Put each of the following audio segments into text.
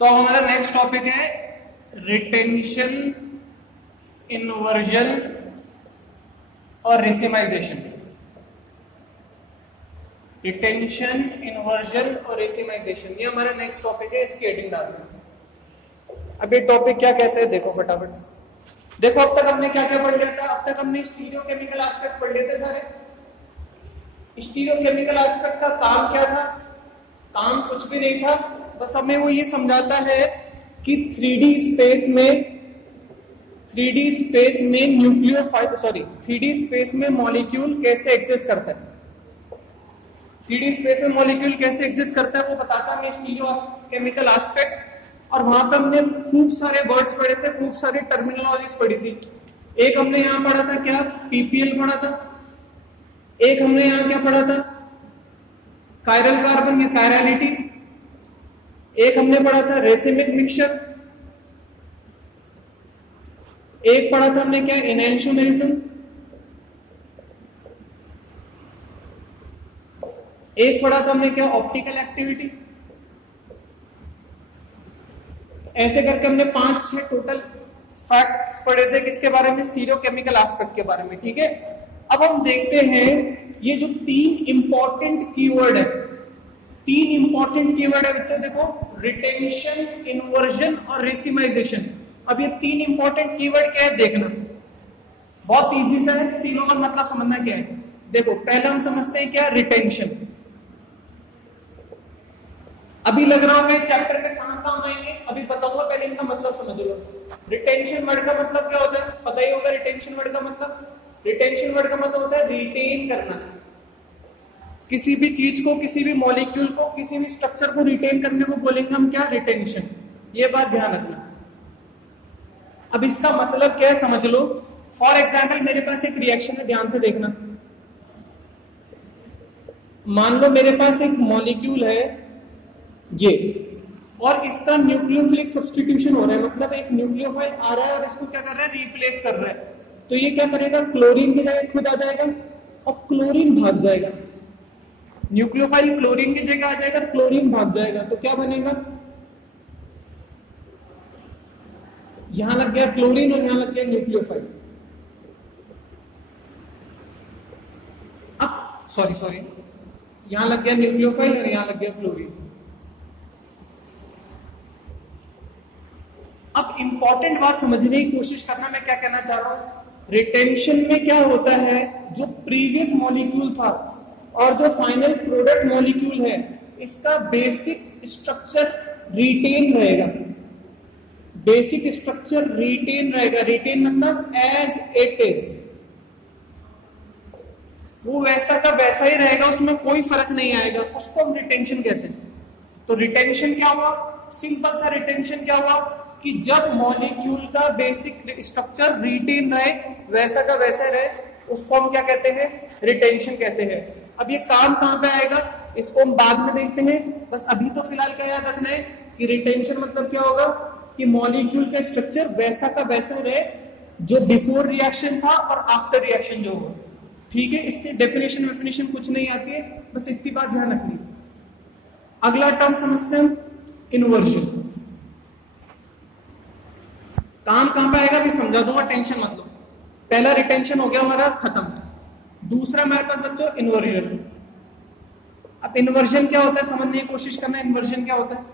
तो हमारा next topic है रिटेंशन, इन्वर्जन और रेसिमाइजेशन। रिटेंशन, इन्वर्जन और रेसिमाइजेशन, ये हमारा नेक्स्ट टॉपिक है। इसकी हेडिंग डालते हैं। अब ये टॉपिक क्या कहते हैं देखो फटाफट। देखो अब तक हमने क्या क्या पढ़ लिया था। अब तक हमने स्टीरियोकेमिकल एस्पेक्ट पढ़ लिए थे सारे। स्टीरियोकेमिकल एस्पेक्ट का काम क्या था? काम कुछ भी नहीं था, बस हमें वो ये समझाता है कि 3D स्पेस में न्यूक्लियोफाइल 3D स्पेस में मॉलिक्यूल कैसे एग्जिस्ट करता है। 3D स्पेस में मॉलिक्यूल कैसे एग्जिस्ट करता है वो बताता है स्टीरियोकेमिकल एस्पेक्ट। और वहां पर हमने खूब सारे वर्ड्स पढ़े थे, खूब सारी टर्मिनोलॉजीज पढ़ी थी। एक हमने यहां पढ़ा था क्या, पीपीएल पढ़ा था। एक हमने यहां क्या पढ़ा था, कायरल कार्बन या कायरलिटी। एक हमने पढ़ा था रेसिमिक मिक्सचर। एक पढ़ा था हमने क्या, एनैंशियोमेरिज्म। एक पढ़ा था हमने क्या, ऑप्टिकल एक्टिविटी। ऐसे करके हमने 5-6 टोटल फैक्ट्स पढ़े थे किसके बारे में, स्टीरियोकेमिकल एस्पेक्ट के बारे में। ठीक है, अब हम देखते हैं ये जो 3 इंपॉर्टेंट कीवर्ड है, 3 इंपॉर्टेंट कीवर्ड है बच्चों। देखो, रिटेंशन, इन्वर्जन और रेसिमाइजेशन। अब ये 3 इंपॉर्टेंट कीवर्ड क्या है देखना, बहुत इजी सा है। तीनों का मतलब समझना क्या है। देखो पहले हम समझते हैं क्या, रिटेंशन। अभी लग रहा होगा चैप्टर में कहां कहां आएंगे, अभी बताऊंगा, पहले इनका मतलब समझ लो। रिटेंशन वर्ड का मतलब क्या होता है, पता ही होगा। रिटेंशन वर्ड का मतलब होता है रिटेन करना। किसी भी चीज को, किसी भी मॉलिक्यूल को, किसी भी स्ट्रक्चर को रिटेन करने को बोलेंगे हम क्या, रिटेंशन। ये बात ध्यान रखना। अब इसका मतलब क्या है समझ लो। फॉर एग्जाम्पल मेरे पास एक रिएक्शन है, ध्यान से देखना। मान लो मेरे पास एक मॉलिक्यूल है ये, और इसका न्यूक्लियोफिलिक सब्स्टिट्यूशन हो रहा है, मतलब एक न्यूक्लियोफाइल आ रहा है और इसको क्या कर रहा है, रिप्लेस कर रहा है। तो ये क्या करेगा, क्लोरीन की जगह खुद आ जाएगा और क्लोरीन भाग जाएगा। न्यूक्लियोफाइल क्लोरीन की जगह आ जाएगा, क्लोरीन भाग जाएगा, तो क्या बनेगा, यहां लग गया क्लोरीन और यहां लग गया न्यूक्लियोफाइल। अब सॉरी यहां लग गया न्यूक्लियोफाइल और यहां लग गया क्लोरीन। अब इंपॉर्टेंट बात समझने की कोशिश करना, मैं क्या कहना चाह रहा हूं। रिटेंशन में क्या होता है, जो प्रीवियस मॉलिक्यूल था और जो फाइनल प्रोडक्ट मॉलिक्यूल है, इसका बेसिक स्ट्रक्चर रिटेन रहेगा। बेसिक स्ट्रक्चर रिटेन रहेगा। रिटेन मतलब एज इट इज, वो वैसा का वैसा ही रहेगा, उसमें कोई फर्क नहीं आएगा। उसको हम रिटेंशन कहते हैं। तो रिटेंशन क्या हुआ, सिंपल सा रिटेंशन क्या हुआ कि जब मॉलिक्यूल का बेसिक स्ट्रक्चर रिटेन रहे, वैसा का वैसा रहे, उसको हम क्या कहते हैं, रिटेंशन कहते हैं। अब ये काम कहां पे आएगा, इसको हम बाद में देखते हैं। बस अभी तो फिलहाल क्या याद रखना है कि रिटेंशन मतलब क्या होगा कि मॉलिक्यूल का स्ट्रक्चर वैसा का वैसा रहे, जो बिफोर रिएक्शन था और आफ्टर रिएक्शन जो होगा। ठीक है, इससे डेफिनेशन कुछ नहीं आती है, बस इतनी बात ध्यान रखनी। अगला टर्म समझते हैं, इन्वर्जन। काम कहां पे आएगा भी समझा दूंगा, टेंशन मत लो। पहला रिटेंशन हो गया हमारा खत्म। दूसरा हमारे पास बच्चों इन्वर्जन। अब इन्वर्जन क्या होता है समझने की कोशिश करना। इन्वर्जन क्या होता है,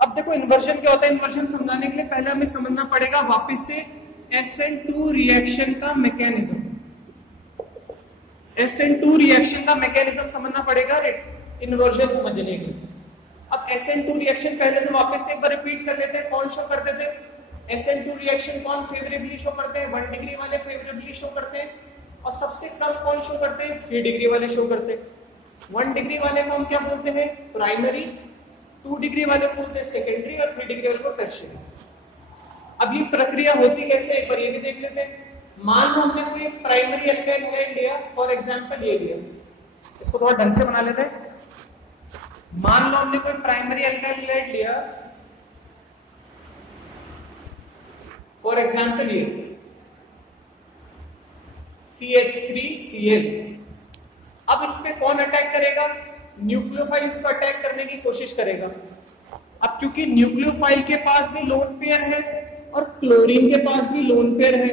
अब देखो इन्वर्जन क्या होता है। इन्वर्जन समझाने के लिए पहले हमें समझना पड़ेगा वापस से SN2 रिएक्शन का मैकेनिज्म। SN2 रिएक्शन का मैकेनिज्म समझना पड़ेगा इन्वर्जन समझने के लिए। अब SN2 रिएक्शन पहले तो वापस से एक बार रिपीट कर लेते हैं। कौन शो करते थे, SN2 रिएक्शन कौन फेवरेबली शो करते हैं, 1 डिग्री वाले फेवरेबली शो करते हैं। और सबसे कम कौन शो करते हैं, 3 डिग्री वाले शो करते हैं। 1 डिग्री वाले को हम क्या बोलते हैं, प्राइमरी। 2 डिग्री वाले को बोलते हैं सेकेंडरी, और 3 डिग्री वाले को टर्शियरी। अब ये प्रक्रिया होती कैसे, एक बार ये भी देख लेते हैं। मान लो हमने कोई प्राइमरी अल्काइल हैलाइड लिया, फॉर एग्जांपल ये लिया, इसको थोड़ा ढंग से बना लेते हैं। मान लो हमने कोई प्राइमरी अल्काइल हैलाइड लिया, फॉर एग्जांपल ये CH3Cl। अब इस पे कौन अटैक करेगा, न्यूक्लियोफाइल्स को अटैक करने की कोशिश करेगा। अब क्योंकि न्यूक्लियोफाइल के पास भी लोन पेयर है और क्लोरीन के पास भी लोन पेयर है,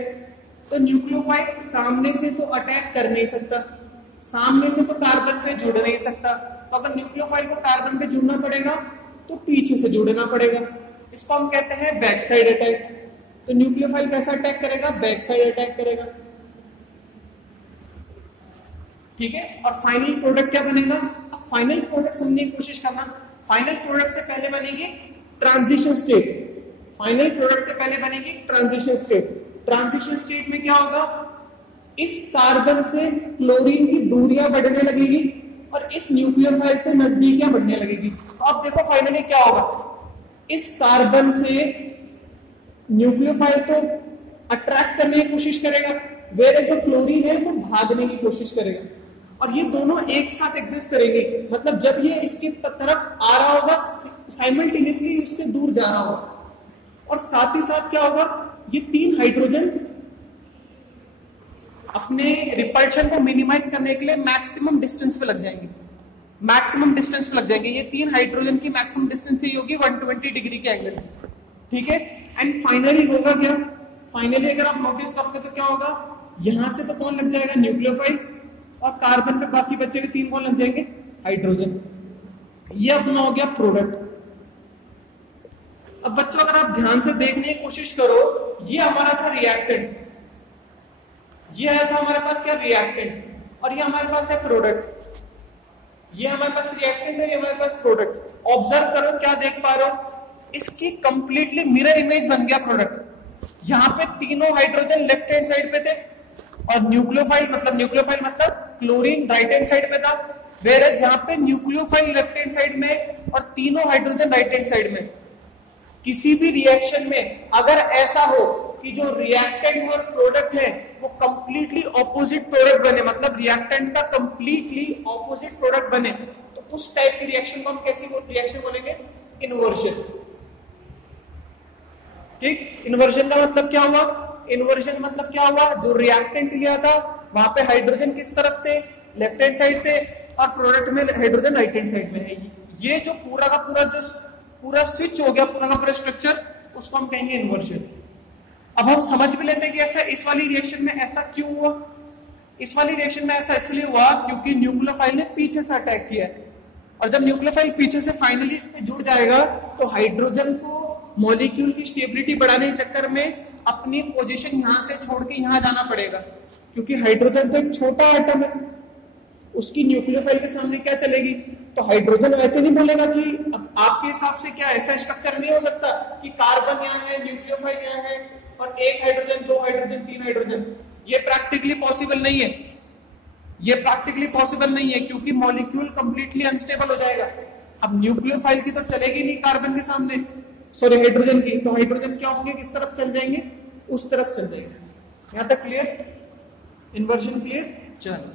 तो न्यूक्लियोफाइल सामने से तो अटैक कर नहीं सकता, सामने से तो कार्बन पे जुड़ नहीं सकता। तो अगर न्यूक्लियोफाइल को कार्बन पे जुड़ना पड़ेगा तो पीछे से जुड़ना पड़ेगा, इसको हम कहते हैं बैक साइड अटैक। तो न्यूक्लियोफाइल कैसा अटैक करेगा? बैक साइड अटैक करेगा, ठीक है। और फाइनल प्रोडक्ट क्या बनेगा? अब फाइनल प्रोडक्ट समझने की कोशिश करना। फाइनल प्रोडक्ट से पहले बनेगी ट्रांजिशन स्टेट, फाइनल प्रोडक्ट से पहले बनेगी ट्रांजिशन स्टेट। ट्रांजिशन स्टेट में क्या होगा? इस कार्बन से क्लोरीन की दूरियां बढ़ने लगेगी और इस न्यूक्लियोफाइल से नजदीकियां बढ़ने लगेगी। तो अब देखो फाइनली क्या होगा, इस कार्बन से न्यूक्लियोफाइल तो अट्रैक्ट करने की कोशिश करेगा, वेयर जो क्लोरीन है वो भागने की कोशिश करेगा, और ये दोनों एक साथ एग्जिस्ट करेंगे। मतलब जब ये इसकी तरफ आ रहा होगा साइमल्टेनियसली उससे दूर जा रहा होगा, और साथ ही साथ क्या होगा, ये तीन हाइड्रोजन अपने रिपल्शन को मिनिमाइज करने के लिए मैक्सिमम डिस्टेंस पे लग जाएंगे, मैक्सिमम डिस्टेंस पे लग जाएंगे। ये तीन हाइड्रोजन की मैक्सिमम डिस्टेंस ही होगी 120 डिग्री के एंगल, ठीक है। एंड फाइनली होगा क्या? फाइनली अगर आप नोटिस करोगे तो क्या होगा, यहां से तो कौन लग जाएगा? न्यूक्लियोफाइल, और कार्बन पे बाकी बचे हुए तीन कौन लग जाएंगे? हाइड्रोजन। ये अपना हो गया प्रोडक्ट। अब बच्चों अगर आप ध्यान से देखने की कोशिश करो, ये हमारा था रिएक्टेंट, ये आया था हमारे पास क्या? रिएक्टेंट, और ये हमारे पास है प्रोडक्ट। ये हमारे पास रिएक्टेंट है, ये हमारे पास प्रोडक्ट। ऑब्जर्व करो क्या देख पा रहे हो, इसकी कंप्लीटली मिरर इमेज बन गया प्रोडक्ट। यहां पे तीनों हाइड्रोजन लेफ्ट हैंड साइड पे थे और न्यूक्लियोफाइल मतलब क्लोरीन राइट हैंड साइड पे था, वेयरएज यहां पे न्यूक्लियोफाइल लेफ्ट हैंड साइड में और तीनों हाइड्रोजन राइट हैंड साइड में। किसी भी रिएक्शन में अगर ऐसा हो कि जो रिएक्टेंट और प्रोडक्ट है वो कंप्लीटली ऑपोजिट प्रोडक्ट बने, मतलब रिएक्टेंट का कंप्लीटली ऑपोजिट प्रोडक्ट बने, तो उस टाइप की रिएक्शन को हम कैसी रिएक्शन बोलेंगे? इन्वर्जन, ठीक। इन्वर्जन का मतलब क्या हुआ? इन्वर्जन मतलब क्या हुआ, जो रिएक्टेंट लिया था वहां पे हाइड्रोजन किस तरफ थे? लेफ्ट हैंड साइड थे, और प्रोडक्ट में हाइड्रोजन राइट हैंड साइड में है। ये जो पूरा का पूरा जो पूरा स्विच हो गया, पूरा का पूरा स्ट्रक्चर, उसको हम कहेंगे इन्वर्जन। अब हम समझ भी लेते हैं कि ऐसा इस वाली रिएक्शन में ऐसा क्यों हुआ। इस वाली रिएक्शन में ऐसा इसलिए हुआ क्योंकि न्यूक्लियोफाइल ने पीछे से अटैक किया है, और जब न्यूक्लियोफाइल पीछे से फाइनली इसमें जुड़ जाएगा तो हाइड्रोजन को मॉलिक्यूल की स्टेबिलिटी बढ़ाने के चक्कर में अपनी पोजीशन यहां से छोड़ के यहां जाना पड़ेगा, क्योंकि हाइड्रोजन तो एक छोटा एटम है, उसकी न्यूक्लियोफाइल के सामने क्या चलेगी। तो हाइड्रोजन वैसे नहीं बोलेगा कि आपके हिसाब से क्या ऐसा स्ट्रक्चर नहीं हो सकता कि कार्बन यहाँ है, न्यूक्लियोफाइल यहाँ है, और एक हाइड्रोजन, दो हाइड्रोजन, तीन हाइड्रोजन। ये प्रैक्टिकली पॉसिबल नहीं है, ये प्रैक्टिकली पॉसिबल नहीं है, क्योंकि मॉलिक्यूल कंप्लीटली अनस्टेबल हो जाएगा। अब न्यूक्लियोफाइल की तो चलेगी नहीं कार्बन के सामने, सॉरी हाइड्रोजन की, तो हाइड्रोजन क्या होंगे? किस तरफ चल जाएंगे? उस तरफ चल जाएंगे। यहां तक क्लियर? Inversion clear? चलो,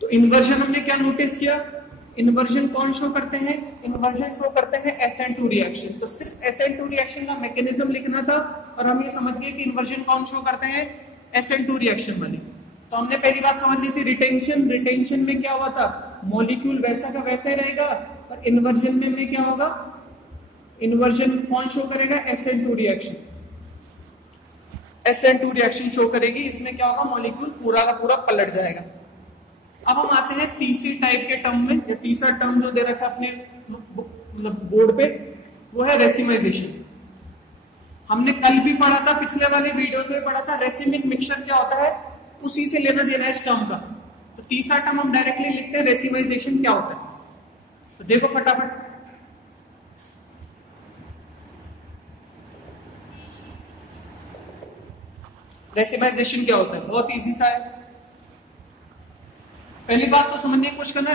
तो इन्वर्जन हमने क्या नोटिस किया? इन्वर्जन कौन शो करते हैं? इन्वर्जन शो करते हैं SN2 रिएक्शन। तो सिर्फ SN2 रिएक्शन का मैकेनिज्म लिखना था, और हम ये समझ गए कि इन्वर्जन कौन शो करते हैं? SN2 रिएक्शन वाली। तो हमने पहली बात समझ ली थी रिटेंशन। रिटेंशन में क्या हुआ था? मॉलिक्यूल वैसा का वैसा ही रहेगा, और इन्वर्जन में क्या होगा? इन्वर्जन कौन शो करेगा? SN2 reaction. SN2 reaction show करेगी। इसमें क्या होगा? मॉलिक्यूल पूरा का पूरा पलट जाएगा। अब हम आते हैं तीसरी टाइप के टर्म में। या तीसरा टर्म जो दे रखा अपने बोर्ड पे, वो है रेसिमाइजेशन। हमने कल भी पढ़ा था, पिछले वाले वीडियोस में पढ़ा था, रेसिमिक मिक्सचर क्या होता है, उसी से लेना देना है इस टर्म का। तो तीसरा टर्म हम डायरेक्टली लिखते हैं रेसिमाइजेशन क्या होता है। तो देखो फटाफट, रेसिमाइजेशन क्या होता है? बहुत इजी सा है। पहली बात तो समझने की कोशिश करना,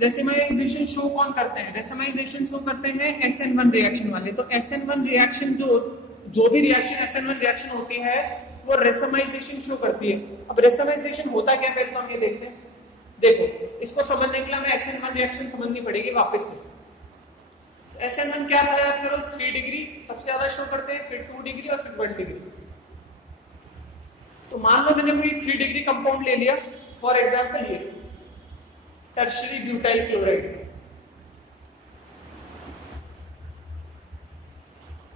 रेसिमाइजेशन शो कौन करते हैं? रेसिमाइजेशन शो करते हैं SN1 रिएक्शन वाले। तो SN1 रिएक्शन जो भी रिएक्शन SN1 रिएक्शन होती है वो रेसिमाइजेशन शो करती है। अब रेसिमाइजेशन होता क्या, पहले तो हम ये देखते हैं। देखो, इसको समझने के लिए हमें SN1 रिएक्शन समझनी पड़ेगी वापस से। SN1 क्या था याद करो? 3 डिग्री सबसे ज्यादा शो करते हैं, फिर 2 डिग्री और फिर 1 डिग्री। तो मान लो मैंने कोई 3 डिग्री कंपाउंड ले लिया, फॉर एग्जाम्पल ये tertiary butyl chloride.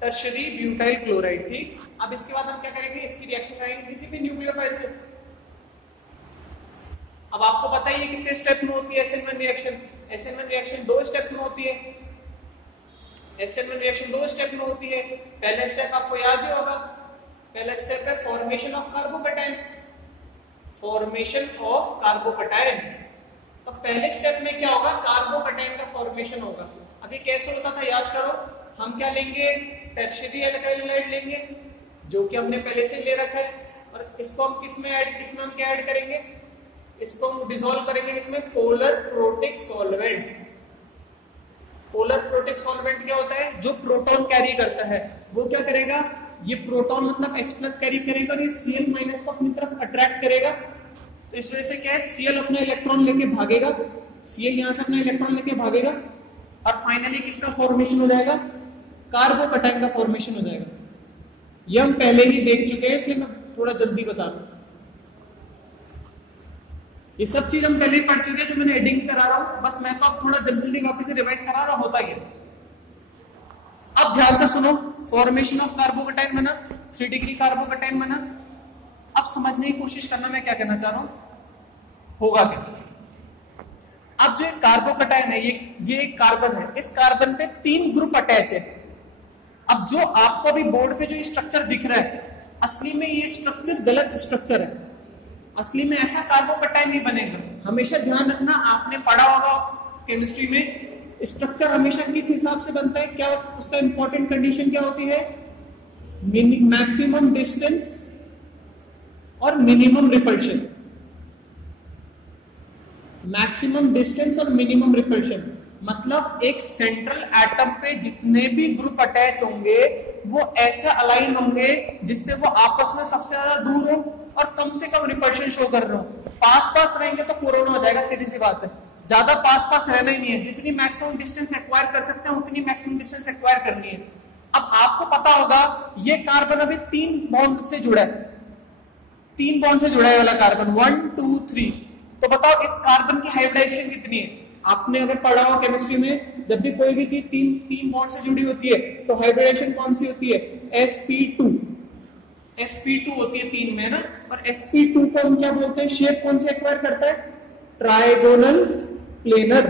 Tertiary butyl chloride. ठीक, अब इसके बाद हम क्या करेंगे, इसकी रिएक्शन करेंगे किसी भी न्यूक्लियोफाइल से। अब आपको पता ही है कितने स्टेप में होती है SN1 reaction. SN1 reaction 2 step में होती है। SN1 रिएक्शन 2 स्टेप में होती है। पहला स्टेप आपको याद ही होगा, पहला स्टेप है formation of carbocation. Formation of carbocation, तो पहले स्टेप में क्या होगा, कार्बोकैटायन का फॉर्मेशन होगा। अभी कैसे होता था याद करो, हम क्या लेंगे, टर्शियरी अल्काइल हैलाइड लेंगे जो कि हमने पहले से ले रखा है, और इसको हम किसमें हम क्या ऐड करेंगे, इसको हम डिसॉल्व करेंगे इसमें polar protic solvent. Polar protic solvent क्या होता है, जो प्रोटॉन कैरी करता है वो क्या करेगा, ये प्रोटॉन मतलब H+ कैरी करेगा और ये Cl- को अपनी तरफ अट्रैक्ट करेगा। तो इस वजह से क्या है, Cl अपना इलेक्ट्रॉन लेके भागेगा, Cl यहां से अपना इलेक्ट्रॉन लेके भागेगा और फाइनली किसका फॉर्मेशन हो जाएगा, कार्बोकैटायन का फॉर्मेशन हो जाएगा। ये हम पहले ही देख चुके हैं, इसलिए मैं थोड़ा जल्दी बता रहा हूं। ये सब चीज हम पहले ही पढ़ चुके हैं, जो मैंने हेडिंग करा रहा हूं, बस मैं तो अब थोड़ा जल्दी वापस से रिवाइज करा रहा, होता ही है। अब ध्यान से सुनो, फॉर्मेशन ऑफ कार्बोकैटायन बना, 3 डिग्री कार्बोकैटायन बना। अब समझने की कोशिश करना मैं क्या कहना चाह रहा हूं, होगा क्या। अब जो कार्बोकैटायन है, ये एक कार्बन है, इस कार्बन पे 3 ग्रुप अटैच है। अब जो आपको अभी बोर्ड पे जो स्ट्रक्चर दिख रहा है, असली में ये स्ट्रक्चर गलत स्ट्रक्चर है। असली में ऐसा कार्बोकैटायन नहीं बनेगा। हमेशा ध्यान रखना, आपने पढ़ा होगा केमिस्ट्री में, स्ट्रक्चर हमेशा किस हिसाब से बनता है, क्या उसका इंपॉर्टेंट कंडीशन क्या होती है, मैक्सिमम डिस्टेंस और मिनिमम रिपल्शन। मैक्सिमम डिस्टेंस और मिनिमम रिपल्शन मतलब एक सेंट्रल एटम पे जितने भी ग्रुप अटैच होंगे वो ऐसे अलाइन होंगे जिससे वो आपस में सबसे ज्यादा दूर हो और कम से कम रिपल्शन शो कर रहे हो। पास पास रहेंगे तो कोरोना हो जाएगा, सीधी सी बात है। ज्यादा पास पास रहना ही नहीं है, जितनी मैक्सिमम डिस्टेंस एक्वायर कर सकते हैं उतनी मैक्सिमम डिस्टेंस एक्वायर करनी है। अब आपको पता होगा ये कार्बन अभी 3 बॉन्ड से जुड़ा है, 3 बॉन्ड से जुड़ा है वाला कार्बन, 1 2 3। तो बताओ इस कार्बन की हाइब्रिडाइजेशन कितनी है। आपने अगर पढ़ा हो केमिस्ट्री में, जब भी कोई भी चीज 3 बॉन्ड से जुड़ी होती है तो हाइब्रिडाइजेशन कौन सी होती है, sp2 होती है 3 में ना। और sp2 को हम क्या बोलते हैं, शेप कौन से एक्वायर करता है, ट्राइगोनल प्लेनर।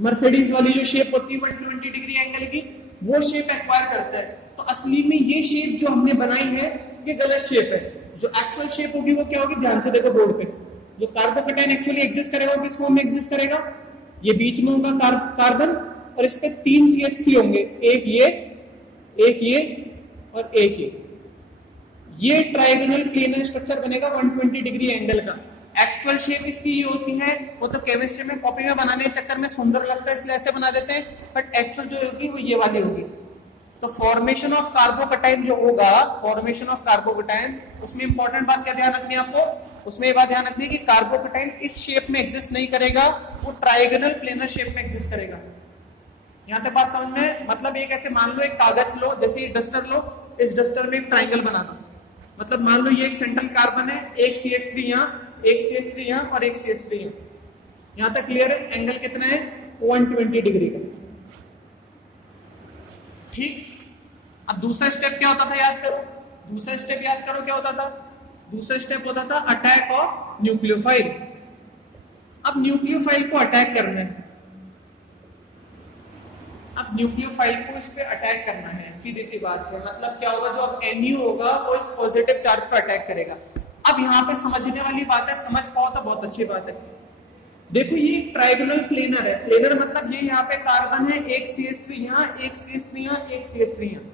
मर्सिडीज वाली जो शेप होती है 120 डिग्री एंगल की, वो शेप एक्वायर करता है। तो असली में ये शेप जो हमने बनाई है ये गलत शेप है। जो एक्चुअल शेप होगी वो क्या होगी, ध्यान से देखो बोर्ड पे। जो कार्बोकैटायन एक्चुअली एग्जिस्ट करेगा वो किस फॉर्म में एग्जिस्ट करेगा, ये बीच में होगा कार्बन और इस पे 3 CH3 होंगे, एक ये और एक ये ट्राइगोनल प्लेनर स्ट्रक्चर बनेगा 120 डिग्री एंगल का। एक्चुअल शेप इसकी ये होती है, वो तो केमिस्ट्री में कॉपी में बनाने के चक्कर में सुंदर लगता है इसलिए ऐसे बना देते हैं, बट एक्चुअल जो होगी वो ये वाली होगी। तो फॉर्मेशन ऑफ कार्बोकैटायन जो होगा, फॉर्मेशन ऑफ कार्बोकैटायन, उसमें इंपॉर्टेंट बात क्या ध्यान रखनी है आपको, उसमें ये बात ध्यान रखनी है कि कार्बोकैटायन इस शेप में एग्जिस्ट नहीं करेगा, वो ट्राइगोनल प्लेनर शेप में एग्जिस्ट करेगा। यहां तक बात समझ में, मतलब एक ऐसे मान लो, एक कागज लो, जैसे डस्टर लो, इस डस्टर में एक ट्राइंगल बना दो। मतलब मान लो ये एक सेंट्रल कार्बन है, एक CH3 यहाँ, एक CH3 यहाँ और एक CH3 यहाँ। यहां तक क्लियर है, एंगल कितना है, 120 डिग्री का। ठीक, अब दूसरा स्टेप क्या होता था याद करो, दूसरा स्टेप याद करो क्या होता था, दूसरा स्टेप होता था अटैक ऑफ न्यूक्लियोफाइल। अब न्यूक्लियोफाइल को अटैक करना है, अब न्यूक्लियोफाइल को इस पे अटैक करना है, सीधी सी बात है। मतलब क्या होगा, जो अब NU होगा वो इस पॉजिटिव चार्ज पे अटैक करेगा। अब यहाँ पे समझने वाली बात है, समझ पाओ तो बहुत अच्छी बात है। देखो ये ट्राइगोनल प्लेनर है, प्लेनर मतलब ये यहाँ पे कार्बन है, एक CH3 यहाँ, एक CH3 यहाँ, एक CH3 यहाँ।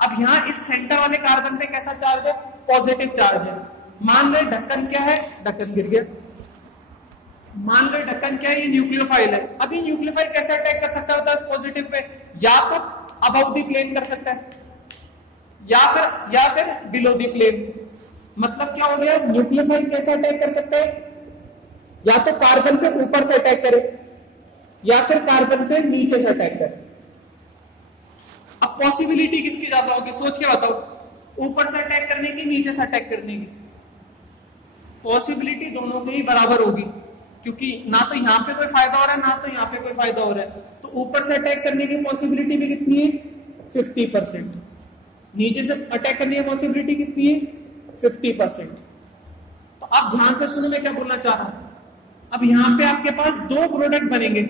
अब यहाँ इस सेंटर वाले कार्बन पे कैसा चार्ज है, पॉजिटिव चार्ज है। मान लो ढक्कन क्या है, ढक्कन गिर गया। मान लो ढक्कन क्या है, ये न्यूक्लियोफाइल है। अब ये न्यूक्लियोफाइल कैसे अटैक कर सकता होता है इस पॉजिटिव पे, या तो अबव द प्लेन कर सकता है या फिर बिलो द प्लेन। मतलब क्या हो गया, न्यूक्लियोफाइल कैसे अटैक कर सकते हैं, या तो कार्बन पे ऊपर से अटैक करे या फिर कार्बन पे नीचे से अटैक करे। अब पॉसिबिलिटी किसकी ज्यादा होगी, सोच के बताओ, ऊपर से अटैक करने की, नीचे से अटैक करने की। पॉसिबिलिटी दोनों में ही बराबर होगी, क्योंकि ना तो यहाँ पे कोई फायदा हो रहा है ना तो यहाँ पे कोई फायदा हो रहा है। तो ऊपर से अटैक करने की पॉसिबिलिटी भी कितनी है? 50%। नीचे से अटैक करने की पॉसिबिलिटी कितनी है? 50%। तो अब ध्यान से सुनो मैं क्या बोलना चाह रहा हूं। अब यहां पे आपके पास दो प्रोडक्ट बनेंगे।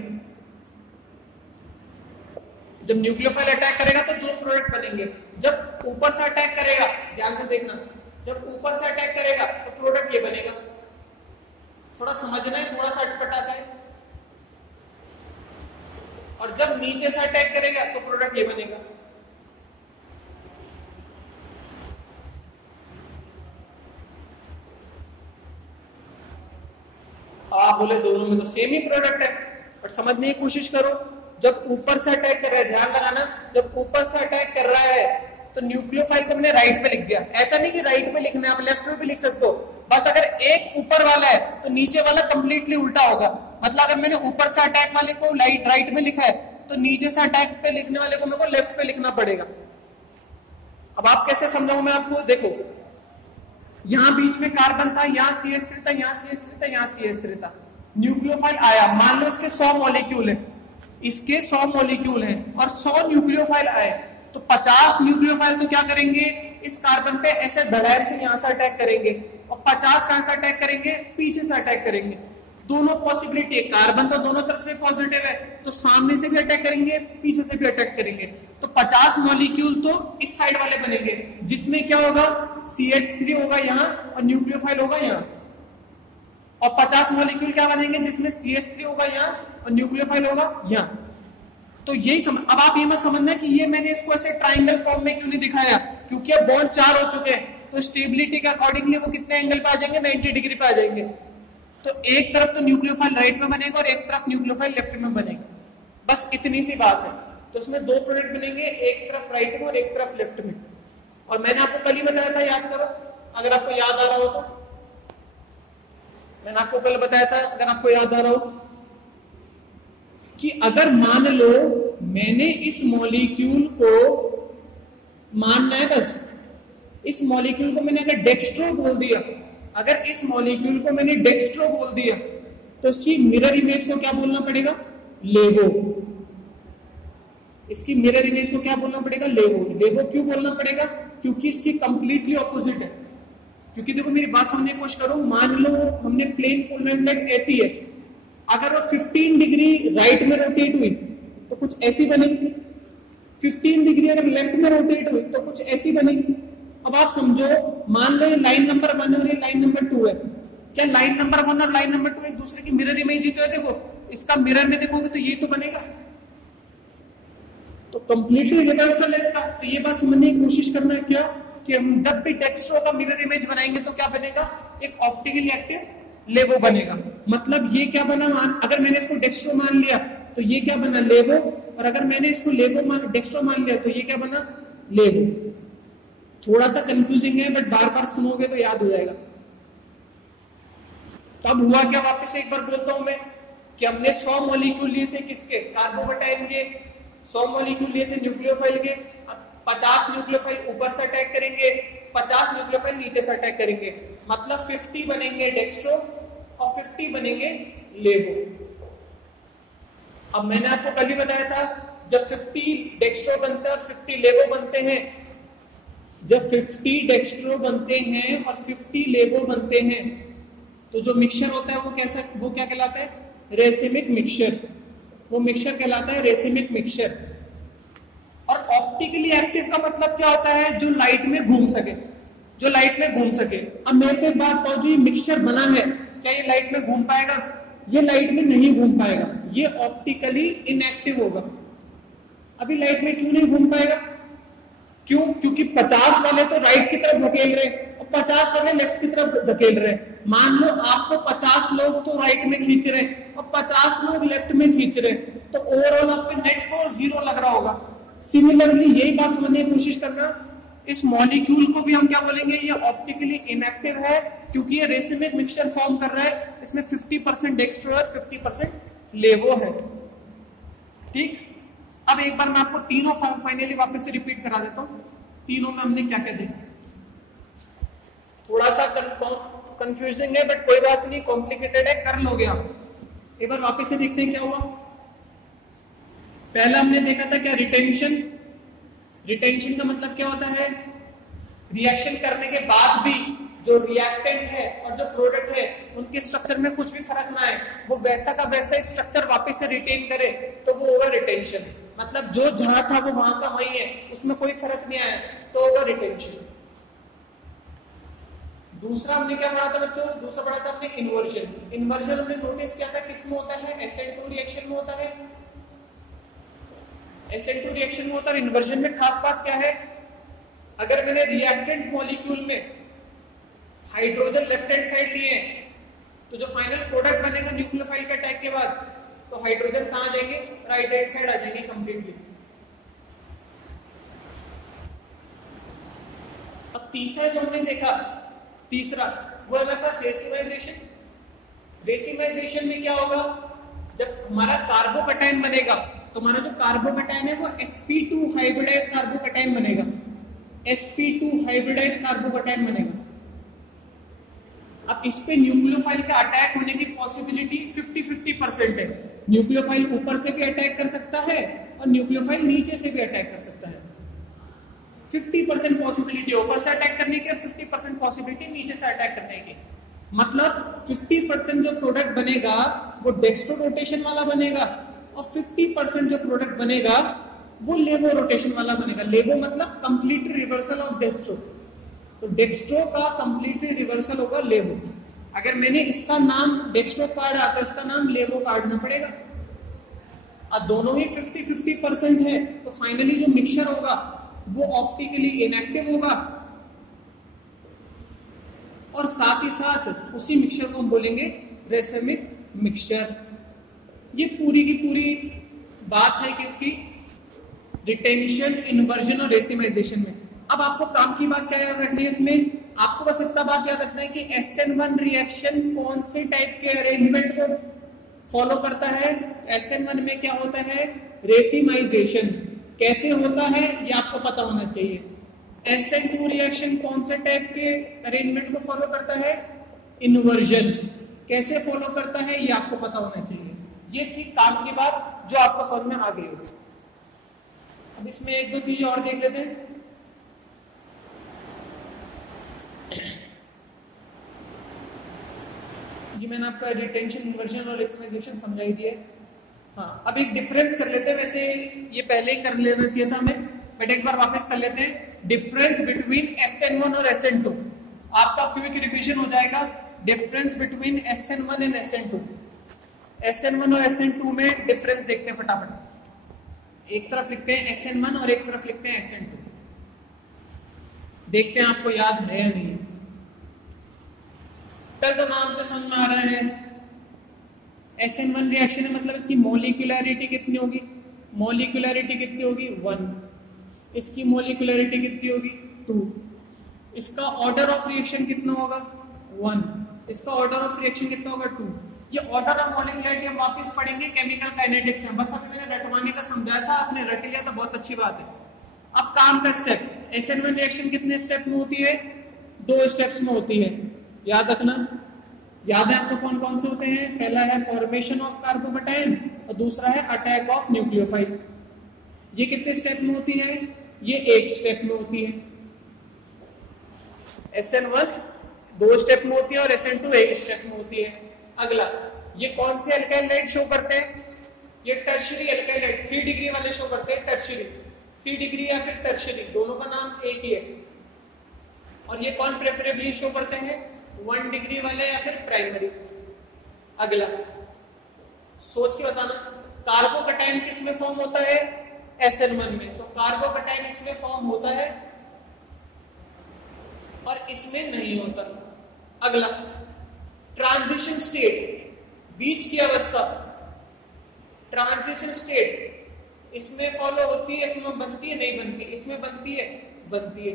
जब न्यूक्लियोफाइल अटैक करेगा तो दो प्रोडक्ट बनेंगे। जब ऊपर से अटैक करेगा, ध्यान से देखना, जब ऊपर से अटैक करेगा तो प्रोडक्ट ये बनेगा। थोड़ा समझना है, थोड़ा सा अटपटा सा है। और जब नीचे से अटैक करेगा तो प्रोडक्ट ये बनेगा। आप बोले दोनों में तो सेम ही प्रोडक्ट है, पर समझने की कोशिश करो। जब ऊपर से अटैक कर रहा है, ध्यान लगाना, जब ऊपर से अटैक कर रहा है तो न्यूक्लियोफाइल को मैंने राइट पे लिख दिया। ऐसा नहीं कि राइट पे लिखना है, आप लेफ्ट में भी लिख सकते हो। बस अगर एक ऊपर वाला है तो नीचे वाला कंप्लीटली उल्टा होगा। मतलब अगर मैंने ऊपर से अटैक वाले को राइट में लिखा है तो नीचे से अटैक पे लिखने वाले को मेरे को लेफ्ट पे लिखना पड़ेगा। अब आप कैसे समझाऊं मैं आपको? देखो, यहां बीच में कार्बन था, यहां CH3 था, यहां CH3 था, यहां CH3 था। न्यूक्लियोफाइल आया, मान लो इसके 100 मॉलिक्यूल है, इसके 100 मॉलिक्यूल हैं और 100 न्यूक्लियोफाइल आए, तो 50 न्यूक्लियोफाइल तो क्या करेंगे? इस कार्बन पे ऐसे धड़ाम से यहां से अटैक करेंगे और 50 कहां से अटैक करेंगे? पीछे से अटैक करेंगे। दोनों पॉसिबिलिटी है। कार्बन तो दोनों तरफ से पॉजिटिव है, तो सामने से भी अटैक करेंगे, पीछे से भी अटैक करेंगे। तो 50 मॉलिक्यूल तो इस साइड वाले बनेंगे, जिसमें क्या होगा? CH3 होगा यहां और न्यूक्लियोफाइल होगा यहां। और 50 मॉलिक्यूल क्या बनेंगे? जिसमें CH3 होगा यहां और न्यूक्लियोफाइल होगा यहां। तो यही अब आप ये मत समझना कि ये मैंने इसको ऐसे ट्राइंगल फॉर्म में क्यों नहीं दिखाया, क्योंकि अब बॉन्ड 4 हो चुके हैं, तो स्टेबिलिटी के अकॉर्डिंगली वो कितने एंगल पे आ जाएंगे? 90 डिग्री पे आ जाएंगे। तो एक तरफ तो न्यूक्लियोफाइल राइट में बनेगा और एक तरफ न्यूक्लियोफाइल लेफ्ट में बनेगा। बस इतनी सी बात है। तो उसमें दो प्रोडक्ट बनेंगे, एक तरफ राइट में और एक तरफ लेफ्ट में। और मैंने आपको कल ही बताया था, याद करो अगर आपको याद आ रहा हो तो। मैंने आपको कल बताया था, अगर आपको याद आ रहा हो, कि अगर मान लो मैंने इस मॉलिक्यूल को, मानना है बस, इस मॉलिक्यूल को मैंने अगर डेक्स्ट्रो बोल दिया, अगर इस मॉलिक्यूल को मैंने डेक्स्ट्रो बोल दिया, तो इसकी मिरर इमेज को क्या बोलना पड़ेगा? लेवो। इसकी मिरर इमेज को क्या बोलना पड़ेगा? लेवो। लेवो क्यों बोलना पड़ेगा? क्योंकि इसकी कंप्लीटली ऑपोजिट है। क्योंकि देखो मेरी बात समझने की कोशिश करो, मान लो हमने प्लेन पोलराइज्ड लाइट ऐसी है, अगर वो 15 डिग्री राइट में रोटेट हुई तो कुछ ऐसी बनेगी, 15 डिग्री अगर लेफ्ट में रोटेट हुई तो कुछ ऐसी बनेगी। अब आप समझो, मान लो ये लाइन नंबर 1 और ये लाइन नंबर 2 है, क्या लाइन नंबर 1 और लाइन नंबर 2 एक दूसरे की मिरर इमेज ही तो है? देखो, इसका मिरर में देखोगे तो ये तो बनेगा, तो कंप्लीटली रिवर्सल है इसका। तो ये बात समझने की कोशिश करना है क्या, कि हम जब भी डेक्स्ट्रो का मिरर इमेज बनाएंगे तो क्या बनेगा? एक ऑप्टिकली एक्टिव लेवो बनेगा। मतलब ये क्या बना? अगर मैंने इसको डेक्स्ट्रो मान लिया तो ये क्या बना? लेवो। और अगर मैंने इसको डेक्स्ट्रो मान लिया तो ये क्या बना? लेवो। थोड़ा सा कंफ्यूजिंग है, बट बार बार सुनोगे तो याद हो जाएगा। तब हुआ क्या? वापस एक बार बोलता हूं मैं, कि हमने 100 मॉलिक्यूल लिए थे किसके? कार्बोकेटाइन के। 100 मॉलिक्यूल लिए थे न्यूक्लियोफाइल के। 50 न्यूक्लियोफाइल ऊपर से अटैक करेंगे, 50 न्यूक्लियोफाइल नीचे से अटैक करेंगे। मतलब 50 बनेंगे डेक्स्ट्रो और 50 बनेंगे लेवो। अब मैंने आपको कल ही बताया था, जब 50 डेक्स्ट्रो बनते हैं और 50 लेवो बनते हैं, जब 50 डेक्स्ट्रो बनते हैं और 50 लेवो बनते हैं, तो जो मिक्सचर होता है वो क्या कहलाता है? Racemic mixture. वो मिक्सचर कहलाता है रेसिमिक मिक्सचर। और ऑप्टिकली एक्टिव का मतलब क्या होता है? जो लाइट में घूम सके, जो लाइट में घूम सके। अब मेरे को एक बात बताओ, जो ये मिक्सचर बना है, क्या ये लाइट में घूम पाएगा? ये लाइट में नहीं घूम पाएगा, ये ऑप्टिकली इनएक्टिव होगा। अभी लाइट में क्यों नहीं घूम पाएगा? क्यों? क्योंकि 50 वाले तो राइट की तरफ धकेल रहे और 50 वाले लेफ्ट की तरफ धकेल रहे। मान लो आपको 50 लोग तो राइट में खींच रहे और 50 लोग लेफ्ट में खींच रहे, तो ओवरऑल आपको नेट फोर्स 0 लग रहा होगा। सिमिलरली यही बात समझने की कोशिश करना, इस मॉलिक्यूल को भी हम क्या बोलेंगे? ये ऑप्टिकली इनएक्टिव है, क्योंकि ये रेसिमिक मिक्सचर फॉर्म कर रहा है। इसमें 50% डेक्स्ट्रो है, 50% लेवो है। ठीक, अब एक बार मैं आपको तीनों फाइनली वापस से रिपीट करा देता हूं। तीनों में हमने क्या क्या देखा? थोड़ा सा कंफ्यूजिंग है, बट कोई बात नहीं, कॉम्प्लिकेटेड है, कर लोगे आप। एक बार वापस से देखते हैं क्या हुआ। पहला हमने देखा था क्या, रिटेंशन। रिटेंशन का मतलब क्या होता है, रिएक्शन करने के बाद भी जो रिएक्टेंट है और जो प्रोडक्ट है उनके स्ट्रक्चर में कुछ भी फर्क ना आए, वो वैसा का वैसा स्ट्रक्चर वापस से रिटेन करे, तो वो होगा रिटेंशन। मतलब जो जहां था वो वहां का वही है, उसमें कोई फर्क नहीं आया, तो होगा रिटेंशन। दूसरा हमने क्या पढ़ा था बच्चों, दूसरा पढ़ा था हमने इन्वर्जन। इन्वर्जन हमने नोटिस किया था किसमें होता है, SN2 रिएक्शन में होता है। SN2 रिएक्शन में होता है। इन्वर्जन में खास बात क्या है, अगर मैंने रिएक्टेंट मॉलिक्यूल में हाइड्रोजन लेफ्ट हैंड साइड लिए तो जो फाइनल प्रोडक्ट बनेगा न्यूक्लियोफाइल के अटैक के बाद, तो हाइड्रोजन कहां जाएंगे, राइट हैंड साइड आ जाएंगे कंप्लीटली। अब तीसरा जो हमने देखा, तीसरा वो है था रेसिमाइजेशन। रेसिमाइजेशन में क्या होगा, जब हमारा कार्बोकैटायन बनेगा तो हमारा जो कार्बोकैटायन है वो sp2 हाइब्रिडाइज्ड कार्बोकैटायन बनेगा, sp2 हाइब्रिडाइज्ड कार्बोकैटायन बनेगा। अब इस पे न्यूक्लियोफाइल का अटैक होने की पॉसिबिलिटी 50-50% है। न्यूक्लियोफाइल ऊपर से भी अटैक कर सकता है और न्यूक्लियोफाइल नीचे से भी अटैक कर सकता है। 50% पॉसिबिलिटी ऊपर से अटैक करने की, 50% पॉसिबिलिटी नीचे से अटैक करने की। मतलब 50% जो प्रोडक्ट बनेगा वो डेक्स्ट्रो रोटेशन वाला बनेगा और 50% जो प्रोडक्ट बनेगा वो लेवो रोटेशन वाला बनेगा। लेवो मतलब कंप्लीट रिवर्सल ऑफ डेक्स्ट्रो, तो डेक्स्ट्रो का कंप्लीटली रिवर्सल होगा लेवो। अगर मैंने इसका नाम डेक्स्ट्रो काढ़ा तो इसका नाम लेवो काढ़ना पड़ेगा। अब दोनों ही 50-50% है, तो फाइनली जो मिक्सचर होगा वो ऑप्टिकली इनएक्टिव होगा और साथ ही साथ उसी मिक्सचर को हम बोलेंगे रेसिमिक मिक्सचर। ये पूरी की पूरी बात है किसकी, रिटेंशन, इन्वर्जन और रेसिमाइजेशन में। अब आपको काम की बात क्या याद रखनी है इसमें, आपको बस इतना बात याद रखना है कि SN1 रिएक्शन कौन से टाइप के अरेंजमेंट को फॉलो करता है। SN1 में क्या होता है, रेसिमाइजेशन। कैसे होता है ये आपको पता होना चाहिए। SN2 रिएक्शन कौन से टाइप के अरेंजमेंट को फॉलो करता है, इन्वर्जन। कैसे फॉलो करता है ये आपको पता होना चाहिए। ये थी काम की बात जो आपको समझ में आ गई होगी। अब इसमें एक दो चीजें और देख लेते हैं। ये मैंने आपका रिटेंशन, इन्वर्जन और रेसिमाइजेशन समझाई दिया है। हाँ, अब एक डिफरेंस कर लेते हैं। वैसे ये पहले ही कर लेना चाहिए था हमें, बट एक बार वापस कर लेते हैं। डिफरेंस बिटवीन SN1 और SN2, आपका क्विक रिवीजन हो जाएगा। Difference between SN1 and SN2। SN1 और SN2 में डिफरेंस देखते हैं फटाफट। एक तरफ लिखते हैं SN1 और एक तरफ लिखते हैं SN2। देखते हैं आपको याद है या नहीं। पहले तो नाम से समझ में आ रहा है, SN1 रिएक्शन है, मतलब इसकी मॉलिक्यूलरिटी कितनी होगी, मॉलिक्यूलरिटी कितनी होगी 1। इसकी मॉलिक्यूलरिटी कितनी होगी 2। इसका ऑर्डर ऑफ रिएक्शन कितना होगा 1। इसका ऑर्डर ऑफ रिएक्शन कितना होगा 2। ये ऑर्डर ऑफ मॉलिक्यूलरिटी हम वापस पढ़ेंगे केमिकल काइनेटिक्स में। बस अभी मैंने रटवाने का समझाया था, आपने रट लिया तो बहुत अच्छी बात है। अब काम का स्टेप, SN1 रिएक्शन कितने स्टेप में होती है, 2 स्टेप्स में होती है। याद रखना, याद है आपको कौन कौन से होते हैं। पहला है फॉर्मेशन ऑफ कार्बोकैटायन और दूसरा है अटैक ऑफ न्यूक्लियोफाइल। ये कितने स्टेप में होती है, ये 1 स्टेप में होती है। SN1 2 स्टेप में होती है और SN2 1 स्टेप में होती है। अगला, ये कौन से अल्काइल लाइट शो करते हैं, ये टर्शियरी अल्काइल लाइट 3 डिग्री वाले शो करते हैं। टर्शियरी 3 डिग्री या फिर टर्शियरी, दोनों का नाम एक ही है। और ये कौन प्रेफरेबली शो करते हैं, 1 डिग्री वाले या फिर प्राइमरी। अगला, सोच के बताना, कार्बोकैटायन किस में फॉर्म होता है, SN1 में। तो कार्बोकैटायन इसमें फॉर्म होता है और इसमें नहीं होता। अगला, ट्रांजिशन स्टेट, बीच की अवस्था, ट्रांजिशन स्टेट इसमें फॉलो होती है, इसमें बनती है, नहीं बनती, इसमें बनती है, बनती है।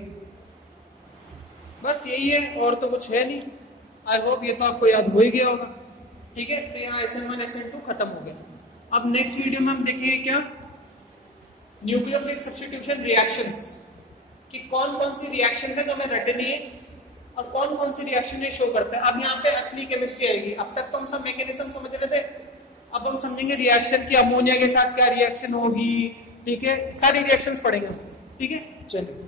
बस यही है और तो कुछ है नहीं। आई होप ये तो आपको याद हो ही गया होगा। ठीक है, तो यहाँ SN1 SN2 खत्म हो गया। अब नेक्स्ट वीडियो में हम देखेंगे क्या, न्यूक्लियोफिलिक सब्स्टिट्यूशन रिएक्शंस, कि कौन कौन सी रिएक्शंस है जो हमें रटनी है और कौन कौन सी रिएक्शन शो करता है। अब यहाँ पे असली केमिस्ट्री आएगी। अब तक तो हम सब मैकेनिज्म समझ रहे थे, अब हम समझेंगे रिएक्शन की अमोनिया के साथ क्या रिएक्शन होगी, ठीक है, सारी रिएक्शंस पढ़ेंगे, ठीक है। चलिए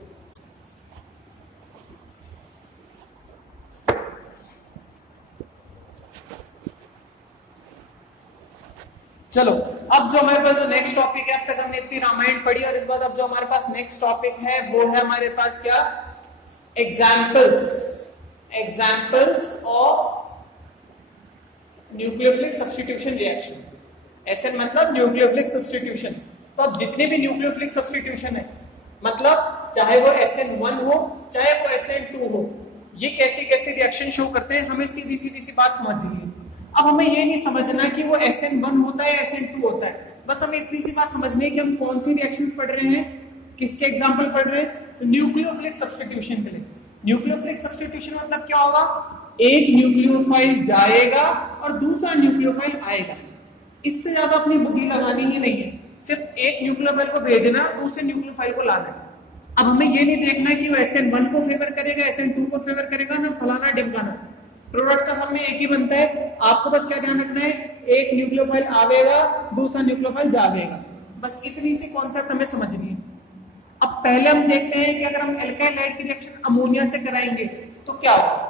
चलो, अब जो हमारे पास जो नेक्स्ट टॉपिक है, अब तक हमने इतनी रामायण पढ़ी और इस बार अब जो हमारे पास नेक्स्ट टॉपिक है वो है हमारे पास क्या, examples of nucleophilic substitution reaction. SN मतलब न्यूक्लियोफिलिक सब्स्टिट्यूशन। तो अब जितने भी न्यूक्लियोफिलिक सब्स्टिट्यूशन है, मतलब चाहे वो SN1 हो चाहे वो SN2 हो, ये कैसी कैसी रिएक्शन शो करते हैं, हमें सीधी सीधी सी बात समझिए। अब हमें ये नहीं समझना कि वो SN1 होता है SN2 होता है, बस हमें इतनी सी बात समझनी है कि हम कौन सी रिएक्शन पढ़ रहे हैं, किसके एग्जाम्पल पढ़ रहे हैं, न्यूक्लियोफिलिक सब्स्टिट्यूशन के लिए। न्यूक्लियोफिलिक सब्स्टिट्यूशन मतलब क्या होगा, एक न्यूक्लियोफाइल जाएगा और दूसरा न्यूक्लियोफाइल आएगा, इससे ज्यादा अपनी बुद्धि लगानी ही नहीं है, सिर्फ एक न्यूक्लियोफाइल को भेजना और दूसरे न्यूक्लियोफाइल को लाना है। अब हमें ये नहीं देखना है कि वो SN1 को फेवर करेगा SN2 को फेवर करेगा, ना फलाना ढिमकाना, प्रोडक्ट का सब में एक ही बनता है। आपको बस क्या ध्यान रखना है, एक न्यूक्लियोफाइल आवेगा दूसरा न्यूक्लियोफाइल जाएगा, बस इतनी सी कॉन्सेप्ट हमें समझनी है। अब पहले हम देखते हैं कि अगर हम एल्काइल हाइड की रिएक्शन अमोनिया से कराएंगे तो क्या होगा।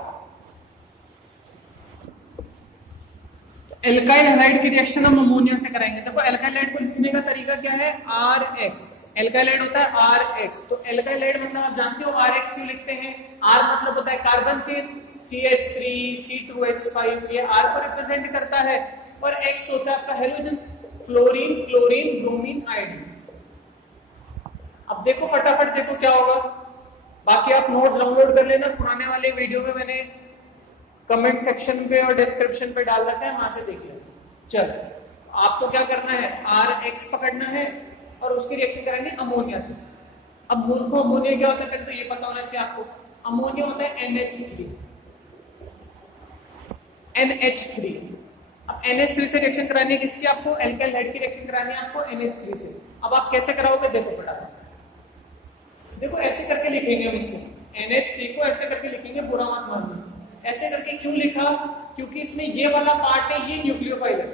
एल्काइल हाइड की रिएक्शन हम अमोनिया से कराएंगे। देखो एल्काइल हाइड को लिखने का तरीका क्या है, RX। एल्काइल हाइड होता है RX, तो एल्काइल हाइड मतलब आप जानते हो RX क्यों लिखते हैं, R मतलब होता है कार्बन चेन, CH3 C2H5 ये R को रिप्रेजेंट करता है, और X होता है आपका hydrogen, fluorine chlorine bromine iodine. अब देखो फटाफट देखो क्या होगा, बाकी आप नोट्स डाउनलोड कर लेना, पुराने वाले वीडियो में मैंने कमेंट सेक्शन पे और डिस्क्रिप्शन पे डाल रखा है, वहां से देख लेना। चल आपको क्या करना है, RX पकड़ना है और उसकी रिएक्शन करानी है अमोनिया से। अब मूर्खों अमोनिया क्या होता है पहले तो ये पता होना चाहिए आपको, अमोनिया होता है NH3। अब NH3 से रिएक्शन करानी है किसकी, आपको एल्काइल हाइड की रिएक्शन करानी है आपको NH3 से। अब आप कैसे कराओगे, देखो फटाफट देखो, ऐसे करके लिखेंगे हम इसको, NH3 को ऐसे करके लिखेंगे, बुरा मत मानना। ऐसे करके क्यों लिखा, क्योंकि इसमें ये वाला पार्ट है, ये न्यूक्लियोफाइल है,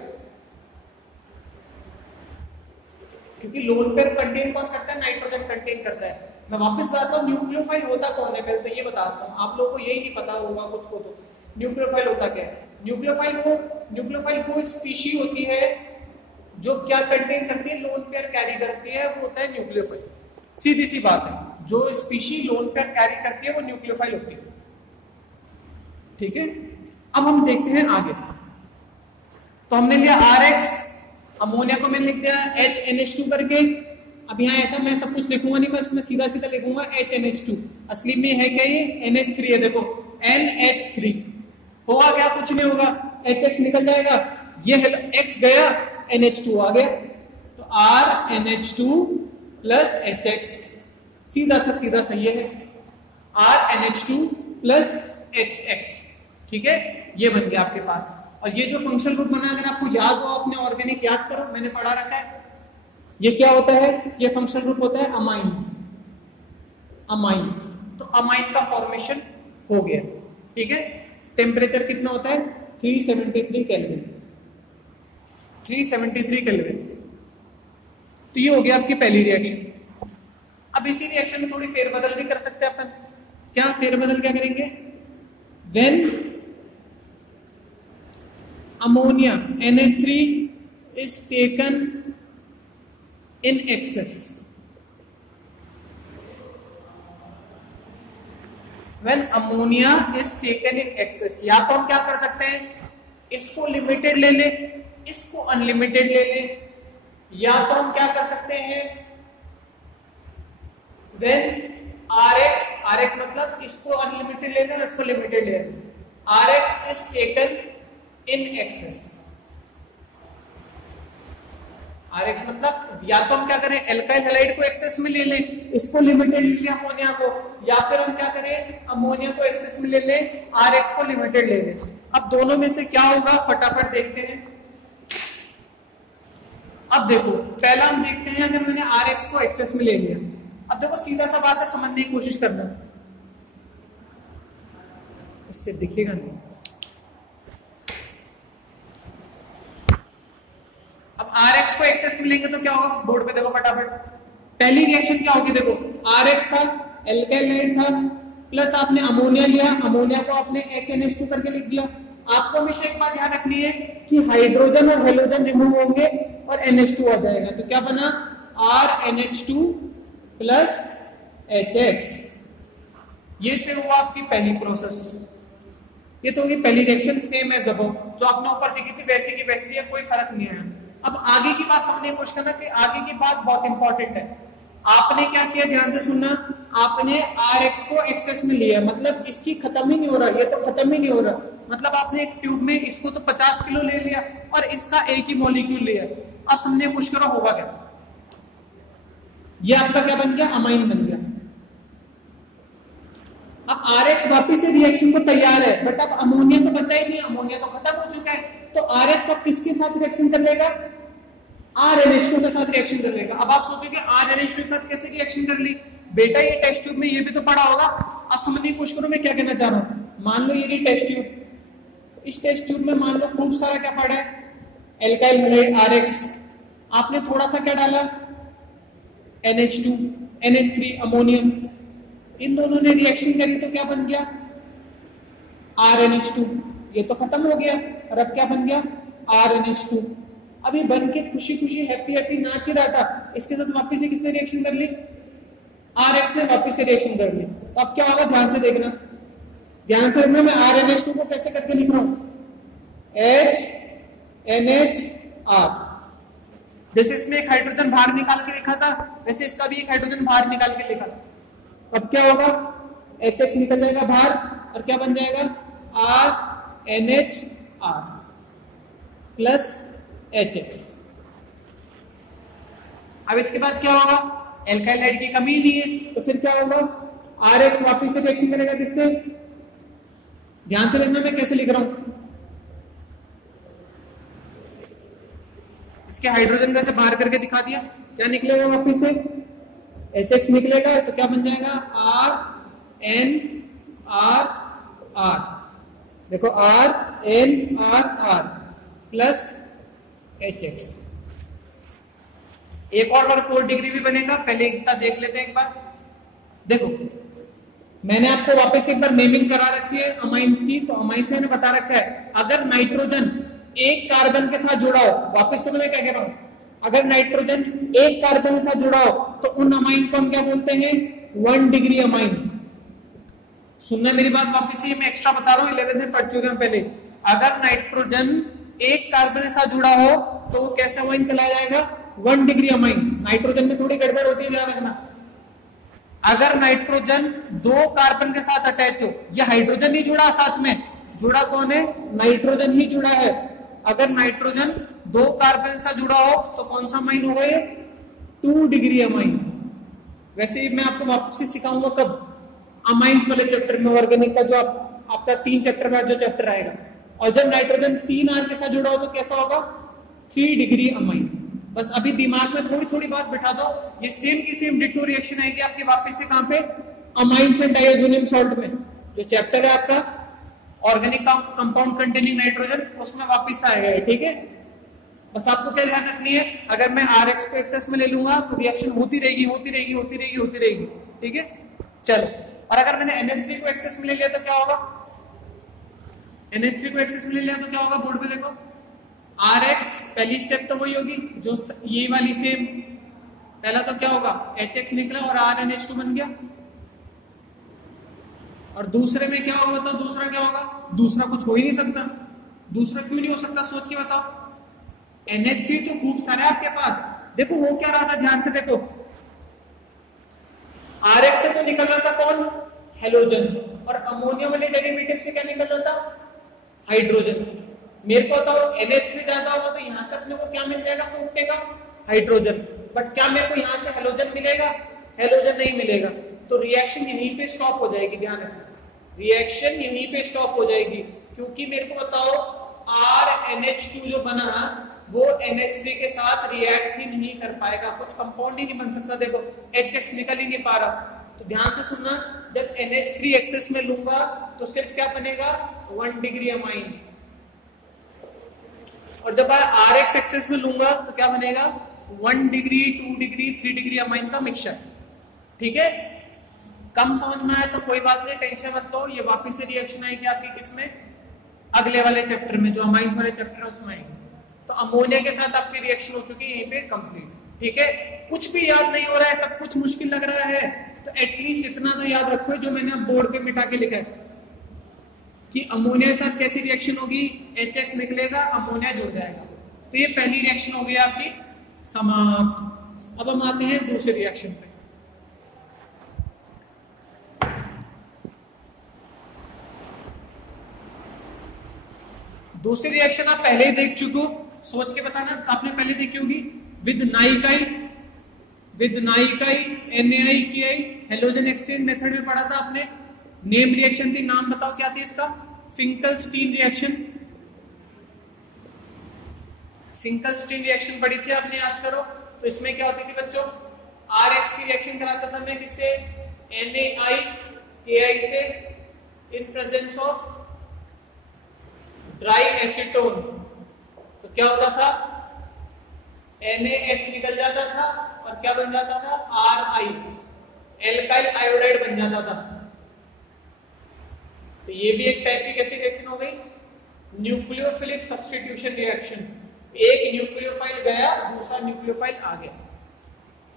क्योंकि लोन पेयर कंटेन कौन करता है, नाइट्रोजन कंटेन करता है। मैं वापस बताता हूँ न्यूक्लियोफाइल होता कौन है, पहले तो ये बताता हूँ, आप लोगों को यही नहीं पता होगा कुछ को, तो न्यूक्लियोफाइल होता क्या है। न्यूक्लियोफाइल वो स्पीशी होती है जो क्या कंटेन करती है, लोन पेयर कैरी करती है, वो होता है न्यूक्लियोफाइल। सीधी सी बात है, जो स्पीशी लोन पेयर कैरी करती है वो न्यूक्लियोफाइल होती है, ठीक है। अब हम देखते हैं आगे, तो हमने लिया RX, अमोनिया को मैंने लिख दिया HNH2 करके। अब यहाँ ऐसा मैं सब कुछ लिखूंगा नहीं, मैं इसमें सीधा सीधा लिखूंगा HNH2, असली में है क्या ये NH3 है, देखो NH3 होगा क्या, कुछ नहीं होगा, HX निकल जाएगा, ये X गया NH2 आ गया, तो RNH2 प्लस HX, सीधा सा सीधा सही है, RNH2 प्लस HX, ठीक है, ये बन गया आपके पास। और ये जो फंक्शनल ग्रुप बना, अगर आपको याद हो, अपने ऑर्गेनिक याद करो, मैंने पढ़ा रखा है, ये क्या होता है, ये फंक्शनल ग्रुप होता है अमाइन। तो अमाइन का फॉर्मेशन हो गया, ठीक है। टेम्परेचर कितना होता है, 373 केल्विन, 373 केल्विन। तो ये हो गया आपकी पहली रिएक्शन। अब इसी रिएक्शन में थोड़ी फेरबदल भी कर सकते हैं अपन। क्या फेरबदल क्या करेंगे, when ammonia NH3 is taken in excess, when ammonia is taken in excess, या तो हम क्या कर सकते हैं, इसको लिमिटेड ले ले, इसको अनलिमिटेड ले ले, या तो हम क्या कर सकते हैं, when RX मतलब इसको अनलिमिटेड ले लेना, इसको लिमिटेड ले लेना, RX is taken in excess। RX मतलब या तो हम क्या करें, एल्काइल हैलाइड को एक्सेस में ले लें, इसको लिमिटेड ले लें अमोनिया को, या फिर हम क्या करें, अमोनिया को एक्सेस में ले लें, RX को लिमिटेड ले लें। अब दोनों में से क्या होगा, फटाफट देखते हैं। अब देखो पहला हम देखते हैं, अगर मैंने RX को एक्सेस में ले लिया, अब देखो सीधा सा बात है, समझने की कोशिश करना, इससे दिखेगा नहीं। RX को एक्सेस में लेंगे तो क्या होगा, बोर्ड पे देखो फटाफट। पहली रिएक्शन क्या होगी, देखो RX था, एल्काइल था, प्लस आपने अमोनिया लिया, अमोनिया को आपने HNH2 करके लिख दिया। आपको हमेशा एक बात ध्यान रखनी है कि हाइड्रोजन और हेलोजन रिमूव होंगे और NH2 आ जाएगा, तो क्या बना RNH2 प्लस HX। ये तो हुआ आपकी पहली प्रोसेस, ये तो होगी पहली रिएक्शन, सेम एज अबव, जो आपने ऊपर देखी थी वैसी की वैसी है, कोई फर्क नहीं है। अब आगे की बात समझने की कोशिश करना कि आगे की बात बहुत इंपॉर्टेंट है। आपने क्या किया, ध्यान से सुनना, आपने RX को एक्सेस में लिया, मतलब इसकी खत्म ही नहीं हो रहा, ये तो खत्म ही नहीं हो रहा, मतलब आपने एक ट्यूब में इसको तो 50 किलो ले लिया और इसका एक ही मॉलिक्यूल लिया। अब समझने की कोशिश करो होगा क्या, ये आपका क्या बन गया, अमाइन बन गया। अब RX वापिस से रिएक्शन को तैयार है, बट अब अमोनिया तो बचा ही नहीं, अमोनिया तो खत्म हो चुका है, तो RX अब किसके साथ रिएक्शन कर लेगा, RNH2 के साथ रिएक्शन कर लेगा। अब आप सोचोगे RNH2 के साथ कैसे रिएक्शन कर ली, बेटा ये टेस्ट ट्यूब में ये भी तो पड़ा होगा। अब समझने की कोशिश करो मैं क्या कहना चाह रहा हूं। मान लो ये टेस्ट ट्यूब, इस टेस्ट ट्यूब में मान लो खूब सारा क्या पड़ा है, एल्काइल हैलाइड RX, आपने थोड़ा सा क्या डाला, NH2 NH3 अमोनियम, इन दोनों ने रिएक्शन करी तो क्या बन गया, RNH2, ये तो खत्म हो गया, और अब क्या बन गया, RNH2। अभी बन के खुशी खुशी हैप्पी हैप्पी नाच ही रहा था, इसके साथ वापस से किसने रिएक्शन कर ली, RX ने वापस से रिएक्शन कर ली। तो अब क्या होगा, ध्यान से देखना, ध्यान से देखना, मैं RNH2 को कैसे करके लिख रहा हूं, HNHR। जैसे इसमें एक हाइड्रोजन बाहर निकाल के लिखा था, वैसे इसका भी एक हाइड्रोजन बाहर निकाल के लिखा था। अब क्या होगा, HX निकल जाएगा बाहर और क्या बन जाएगा, RNHR प्लस HX। अब इसके बाद क्या होगा, एल्काइल हाइड की कमी नहीं है, तो फिर क्या होगा, RX वापिस से रिएक्शन करेगा किससे, ध्यान से देखना मैं कैसे लिख रहा हूं, इसके हाइड्रोजन का से बाहर करके दिखा दिया, क्या निकलेगा वापिस से, HX निकलेगा, तो क्या बन जाएगा, RNRR, देखो RNRR प्लस HX। एक और बार 4 डिग्री भी बनेगा, पहले इतना देख लेते हैं एक बार। देखो मैंने आपको वापस एक बार नेमिंग करा रखी है अमाइंस की, तो अमाइंस मैंने बता रखा है, अगर नाइट्रोजन एक कार्बन के साथ जुड़ा हो, वापस से मैं क्या कह रहा हूं, अगर नाइट्रोजन एक कार्बन के साथ जुड़ा हो तो उन अमाइन को हम क्या बोलते हैं, 1 डिग्री अमाइन। सुनना मेरी बात वापस से, मैं एक्स्ट्रा बता रहा हूं, 11th में पढ़ चुके हैं पहले। अगर नाइट्रोजन एक कार्बन के साथ जुड़ा हो तो वो कैसे अमाइन कहलाया जाएगा, 1 डिग्री अमाइन। नाइट्रोजन में थोड़ी गड़बड़ होती है, ध्यान रखना। अगर नाइट्रोजन 2 कार्बन के साथ अटैच हो, ये हाइड्रोजन नहीं जुड़ा साथ में, जुड़ा कौन है, नाइट्रोजन ही जुड़ा है। अगर नाइट्रोजन 2 कार्बन के साथ जुड़ा हो तो कौन सा अमाइन होगा ये, 2 डिग्री अमाइन। वैसे ही मैं आपको वापस से सिखाऊंगा कब, अमाइंस वाले चैप्टर में, ऑर्गेनिक का जो आपका 3 चैप्टर का जो चैप्टर आएगा। और जब नाइट्रोजन 3 R के साथ जुड़ा हो तो कैसा होगा, 3 डिग्री अमाइन। बस अभी दिमाग में थोड़ी थोड़ी बात बिठा दो, ये सेम की सेम डिटो रिएक्शन आएगी आपके वापस से कहां पे, अमाइंस एंड डायजोनियम सॉल्ट में, जो चैप्टर है आपका ऑर्गेनिक कंपाउंड कंटेनिंग नाइट्रोजन, उसमें वापस आएगा, ठीक है। बस आपको क्या ध्यान रखनी है, अगर मैं RX को एक्सेस में ले लूंगा तो रिएक्शन होती रहेगी होती रहेगी होती रहेगी होती रहेगी, ठीक है। चलो, और अगर मैंने NH3 को एक्सेस में ले लिया तो क्या होगा, NH3 को एक्सेस में ले लिया तो क्या होगा, बोर्ड पे देखो, RX पहली स्टेप तो वही होगी जो ये वाली सेम, पहला तो क्या होगा, HX निकला और RNH2 बन गया। और दूसरे में क्या होगा, तो दूसरा क्या होगा, दूसरा कुछ हो ही नहीं सकता। दूसरा क्यों नहीं हो सकता, सोच के बताओ। NH3 तो खूब सारे आपके पास, देखो हो क्या रहा था, ध्यान से देखो, RX से तो निकल रहा था कौन, हेलोजन, और अमोनिया वाले डेरिवेटिव से क्या निकल रहा था, हाइड्रोजन। मेरे को बताओ NH3 ज्यादा होगा तो यहां से अपने को क्या मिल जाएगा, फूटेगा हाइड्रोजन, बट क्या मेरे को यहां से हेलोजन मिलेगा, हेलोजन नहीं मिलेगा। तो रिएक्शन यहीं पे स्टॉप हो जाएगी, ध्यान रखना, रिएक्शन यहीं पे स्टॉप हो जाएगी, क्योंकि मेरे को बताओ RNH2 जो बना वो NH3 के साथ रिएक्ट ही नहीं कर पाएगा, कुछ कंपाउंड ही नहीं बन सकता। देखो HX निकल ही नहीं पा रहा, तो ध्यान से सुनना, जब NH3 एक्सेस में लूंगा तो सिर्फ क्या बनेगा, 1 डिग्री अमाइन। और जब आर एक्स एक्सेस में लूंगा तो क्या बनेगा 1 डिग्री 2 डिग्री 3 डिग्री अमाइन का मिक्सचर। ठीक है, कम समझ में आया तो कोई बात नहीं, टेंशन मत लो, ये वापस से रिएक्शन आएगी आपकी किसमें, अगले वाले चैप्टर में, जो अमाइंस वाले चैप्टर है उसमें आएगी। तो अमोनिया के साथ आपकी रिएक्शन हो चुकी है यहीं पे कंप्लीट। ठीक है, कुछ भी याद नहीं हो रहा है, सब कुछ मुश्किल लग रहा है, तो एटलीस्ट इतना तो याद रखो जो मैंने अब बोर्ड पे मिटा के लिखा है कि अमोनिया के साथ कैसी रिएक्शन होगी, HX निकलेगा, अमोनिया जुड़ जाएगा। तो ये पहली रिएक्शन हो गई आपकी समाप्त। अब हम आते हैं दूसरी रिएक्शन पे। दूसरी रिएक्शन आप पहले ही देख चुके हो, सोच के बताना, आपने पहले देखी होगी, विद नाइकाई NaI हेलोजन एक्सचेंज मेथड में पढ़ा था आपने। नेम रिएक्शन थी, नाम बताओ क्या थी इसका, फिंकलस्टीन रिएक्शन। फिंकलस्टीन रिएक्शन पढ़ी थी आपने, याद करो। तो इसमें क्या होती थी बच्चों, RX की रिएक्शन कराता था मैं किससे, NaI से in presence of dry acetone. तो क्या होता था, NaX निकल जाता था और क्या बन जाता था, RI एल्काइल आयोडाइड बन जाता था। तो ये भी एक टाइप की कैसी रिएक्शन हो गई, न्यूक्लियोफिलिक सब्स्टिट्यूशन रिएक्शन। एक न्यूक्लियोफाइल गया, दूसरा न्यूक्लियोफाइल आ गया।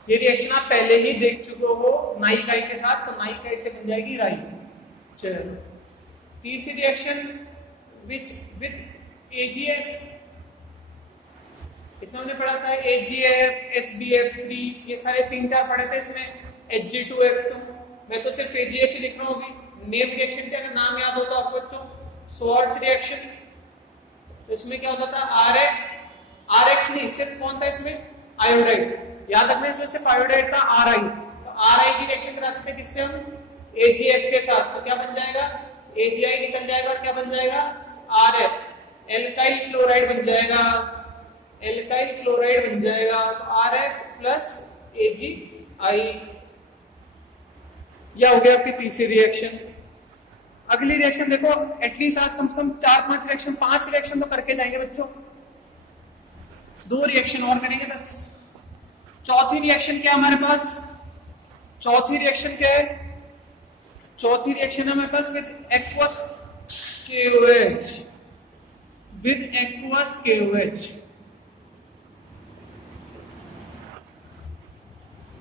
ये रिएक्शन आप पहले ही देख चुके हो नाइकाई के साथ, तो नाइकाई से बन जाएगी राई। चलो तीसरी रिएक्शन विच विद AgF, इसमें हमने पढ़ा था AgF, SbF3, ये सारे 3-4 पढ़े थे। इसमें Hg2F2, मैं तो सिर्फ AgF ही लिख रहा हूँ। नेम रिएक्शन के अगर नाम याद हो तो आपको बच्चों, स्वार्ट्ज रिएक्शन। तो इसमें क्या होता था, RX नहीं, सिर्फ कौन था इसमें, आयोडाइड। याद रखना इसमें सिर्फ आयोडाइड था, RI। तो RI की रिएक्शन कराते थे किससे हम, AgF के साथ। तो क्या बन जाएगा, AgI निकल जाएगा और क्या बन जाएगा, RF एल्काइल फ्लोराइड बन जाएगा, एल्काइल फ्लोराइड बन जाएगा। तो RF प्लस AgI, यह हो गया आपकी तीसरी रिएक्शन। अगली रिएक्शन देखो, एटलीस्ट आज कम से कम 4-5 रिएक्शन, 5 रिएक्शन तो करके जाएंगे बच्चों, 2 रिएक्शन और करेंगे बस। चौथी रिएक्शन क्या हमारे पास, चौथी रिएक्शन क्या है, चौथी रिएक्शन है हमारे पास with aqueous KOH, with aqueous KOH।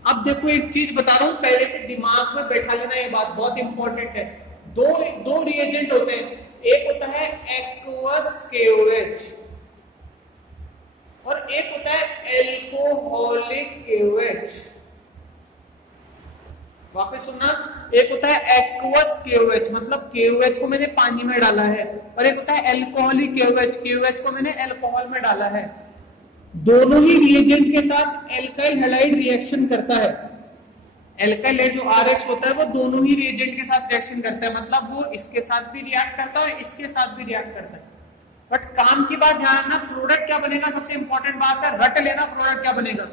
अब देखो एक चीज बता रहा हूं, पहले से दिमाग में बैठा लेना, ये बात बहुत इंपॉर्टेंट है। दो रिएजेंट होते हैं, एक होता है एक्वस KOH और एक होता है एल्कोहलिक KOH। वापस सुनना, एक होता है एक्वस KOH, मतलब KOH को मैंने पानी में डाला है, और एक होता है एल्कोहलिक KOH को मैंने अल्कोहल में डाला है। दोनों ही रिएजेंट के साथ एल्काइल हैलाइड रिएक्शन करता है। एल्काइल जो RX होता है वो दोनों ही रिएजेंट के साथ रिएक्शन करता है, मतलब वो इसके साथ भी रिएक्ट करता है और इसके साथ भी रिएक्ट करता है। बट काम की बात ध्यान रखना, प्रोडक्ट क्या बनेगा, सबसे इंपॉर्टेंट बात है, रट लेना प्रोडक्ट क्या बनेगा।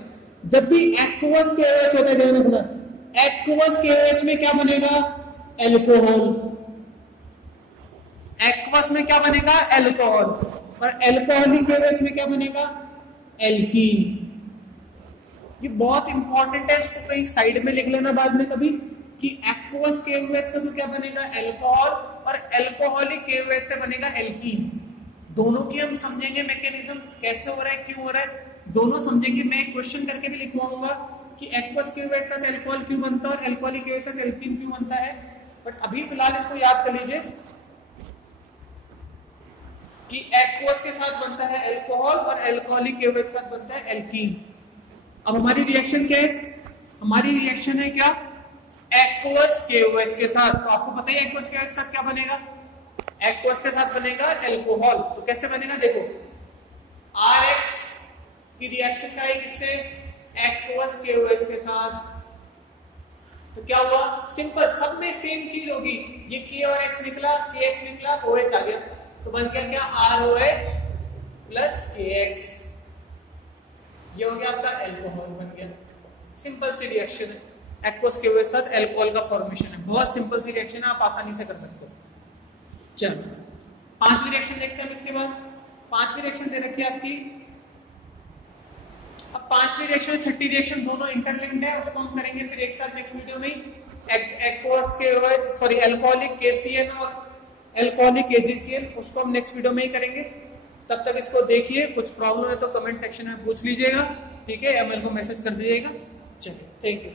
जब भी एक्वस KOH होता है, ध्यान रखना, एक्वस KOH में क्या बनेगा, एल्कोहल। एक्वस में क्या बनेगा, एल्कोहल, और एल्कोहलिक KOH में क्या बनेगा, एल्कीन। ये बहुत इंपॉर्टेंट है, इसको कहीं साइड में लिख लेना बाद में कभी, कि एक्वस KOH से तो क्या बनेगा, अल्कोहल, और अल्कोहलिक KOH से बनेगा एल्कीन। दोनों की हम समझेंगे मैकेनिज्म, कैसे हो रहा है, क्यों हो रहा है, दोनों समझेंगे। मैं एक क्वेश्चन करके भी लिखवाऊंगा कि एक्वस KOH से अल्कोहल क्यों बनता है और अल्कोहलिक KOH से एल्कीन क्यों बनता है। बट अभी फिलहाल इसको याद कर लीजिए कि एक्वस के साथ बनता है अल्कोहल और अल्कोहलिक KOH के साथ बनता है एल्कीन। अब हमारी रिएक्शन क्या है, हमारी रिएक्शन है क्या, एक्वस KOH के साथ। तो आपको पता ही एक्वस KOH के साथ क्या बनेगा, एक्वस के साथ बनेगा अल्कोहल। तो कैसे बनेगा, देखो RX की रिएक्शन करेंगे किससे, एक्वस KOH के साथ। तो क्या हुआ, सिंपल, सब में सेम चीज होगी, ये K और X निकला, KX निकला, OH आ गया, तो बन गया क्या, ROH प्लस KX, ये हो गया आपका एल्कोहल बन गया। सिंपल सी रिएक्शन है, एक्वस KOH के साथ एल्कोहल का फॉर्मेशन है, बहुत सिंपल सी रिएक्शन है, आप आसानी से कर सकते हो। चलो पांचवी रिएक्शन देखते हैं हम इसके बाद। 5वीं रिएक्शन दे रखी है आपकी। अब 5वीं रिएक्शन 6ठी रिएक्शन दोनों इंटरलिंक्ड है, उसको हम करेंगे फिर एक साथ नेक्स्ट वीडियो में। एक्वस के सॉरी एल्कोहलिक KCN और एल्कोहलिक AgCN, उसको हम नेक्स्ट वीडियो में ही करेंगे। तब तक इसको देखिए, कुछ प्रॉब्लम है तो कमेंट सेक्शन में पूछ लीजिएगा, ठीक है, या मेरे को मैसेज कर दीजिएगा। चलिए, थैंक यू।